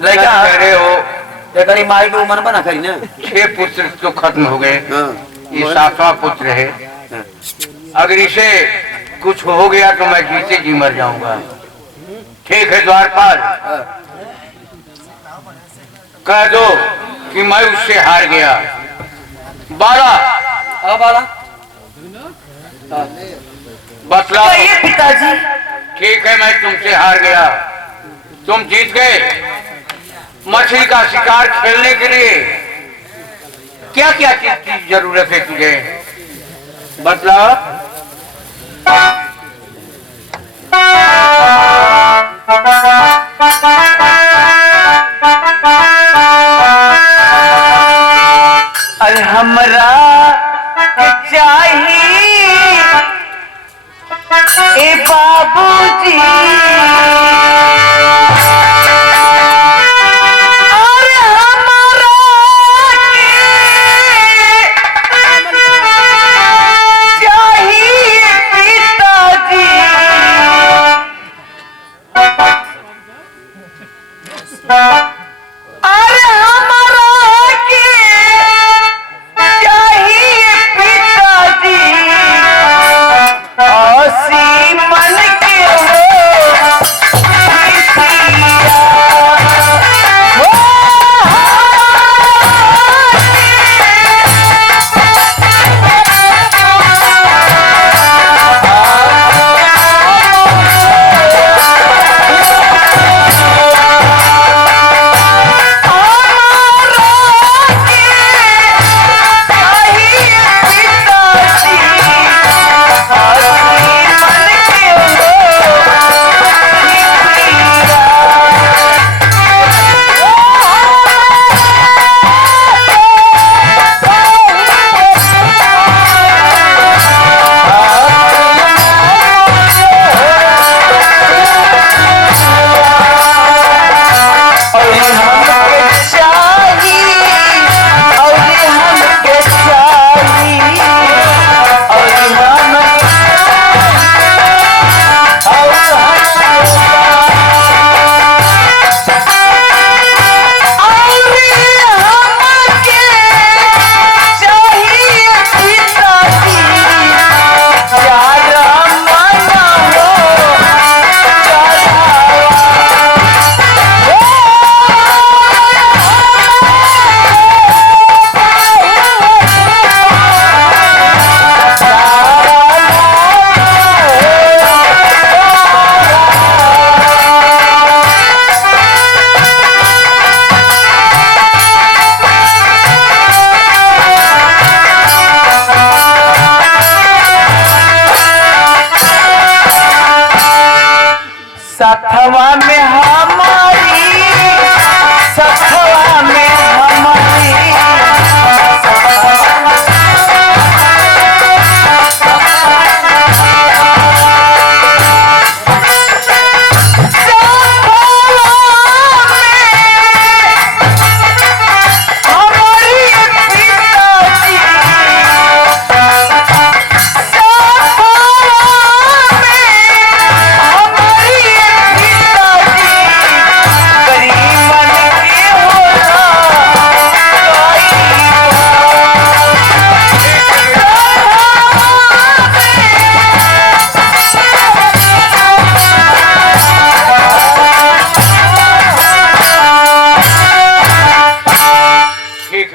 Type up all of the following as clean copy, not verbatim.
लड़का अरे हो तेरी माई को मन बना करी ना 6 पुत्र तो खत्म हो गए, ये 7वां पुत्र है। अगर इसे कुछ हो गया तो मैं जीते जी मर जाऊंगा। ठीक है द्वारपाल, कह दो कि मैं उससे हार गया। बाला बाला बतलाओ। पिताजी। ठीक है, मैं तुमसे हार गया, तुम जीत गए। मछली का शिकार खेलने के लिए क्या क्या चीज की जरूरत है तुझे, बतलाओ। अरे हमरा चाहिए ए बाबूजी, अरे हमरा चाहिए पिताजी, अरे हमरा चाहिए पिताजी, आसी मन के हो सथवा में हमारी, सथवा में हमारी,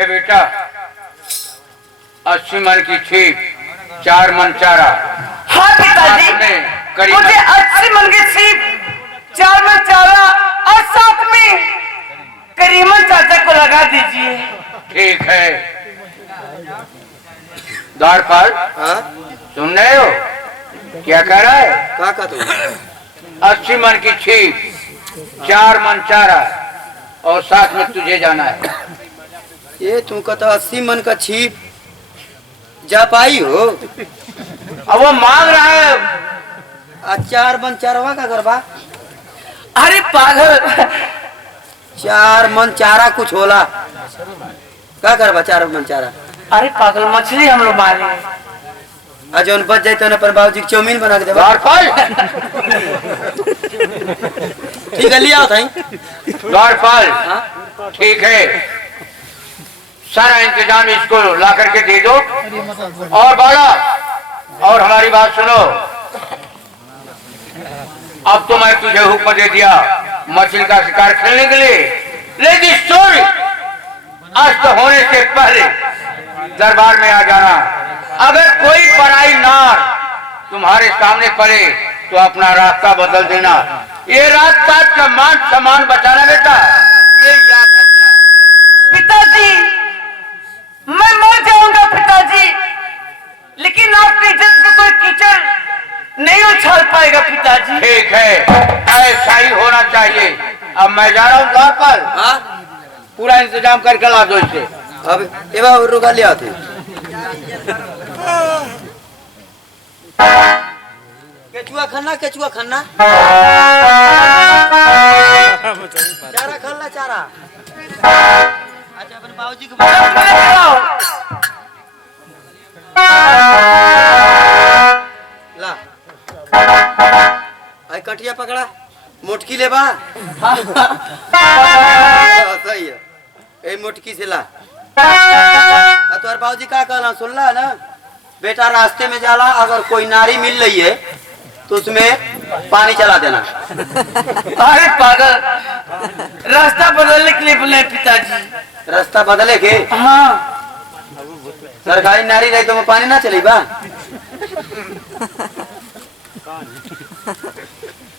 बेटा 80 मन की छीप, 4 मन चारा। हाँ पिताजी, मुझे 80 मन की छीप, 4 मन चारा और साथ में करीमन चाचा को लगा दीजिए। ठीक है द्वारपाल, सुन रहे हो क्या कह रहा है? का तू 80 मन की छीप, 4 मन चारा और साथ में तुझे जाना है। ये तू कहता 80 मन का छीप जा पाई हो? अब वो मांग रहा है। 4 मन चारवा का गरबा? अरे पागल, 4 मन चारा कुछ होला का करबा? 4 मन चारा? अरे पागल, मछली हम लोग मारे। जौन बच जाए तो अपन बाबूजी की चाउमीन बना के देबा। ठीक है लिया था द्वारपाल ठीक है, सारा इंतजाम इसको ला करके दे दो। और बाला, और हमारी बात सुनो, अब तो मैं तुझे हुक्म दे दिया मछली का शिकार खेलने के लिए, लेकिन स्टोरी अस्त होने से पहले दरबार में आ जाना। अगर कोई पराई नार तुम्हारे सामने पड़े तो अपना रास्ता बदल देना। ये राजपाट का मान सम्मान बचाना बेटा, ये याद रखना। पिताजी मैं मर जाऊंगा पिताजी, लेकिन आपकी इज्जत में कोई कीचड़ नहीं उछाल पाएगा पिताजी। ठीक है, ऐसा ही होना चाहिए। अब मैं जा रहा हूँ द्वारपाल, पूरा इंतजाम करके ला दो इसे। अब एवा रुका लिया थे केचुआ खन्ना चारा खल्ला चारा। अच्छा अपन बाबूजी को ला आई कटिया पकड़ा मोटकी ले बा सही है, ए मोटकी से ला। तुम्हारे बाबूजी का कहना सुन ला ना बेटा, रास्ते में जाला अगर कोई नारी मिल रही है तो उसमें पानी चला देना। अरे पागल, रास्ता बदलने के लिए बोले पिताजी। रास्ता बदले के? हाँ सरकारी नारी रही तो मैं पानी ना चली बा।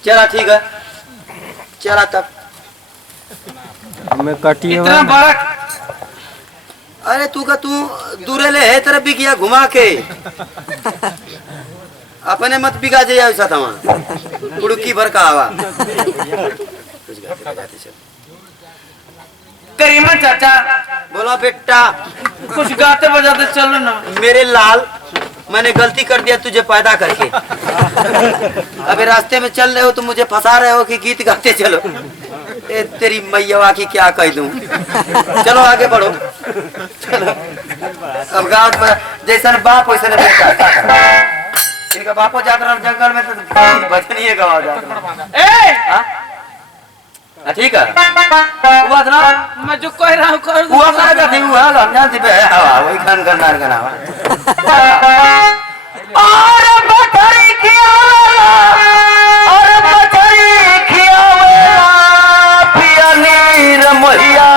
चला ठीक है, चला तब हमें कटिए इतना बड़ा। अरे तू दूरे ले है तरफ भी किया घुमा के अपने मत बिगा जाए ऐसा था वहाँ कुड़की भर का हवा। करीमा चाचा बोला बेटा कुछ गाते बजाते चलो ना। मेरे लाल मैंने गलती कर दिया तुझे पैदा करके, अभी रास्ते में चल रहे हो तो मुझे फंसा रहे हो कि गीत गाते चलो। ए तेरी मैया की क्या कह दूं। चलो आगे बढ़ो चलो। अब गाँव जैसा बाप वैसा बेटा, इनका बापो जाता रहा जंगल में तो भजन ही गवा जाता। ठीक है हुआ था ना, मैं जो कह रहा हूँ कर हुआ करा जाती हुआ लड़ना थी बे हवा वही खान करना करना। और बथरी खियावेला, और बथरी खियावेला, पिया नीर मोहिया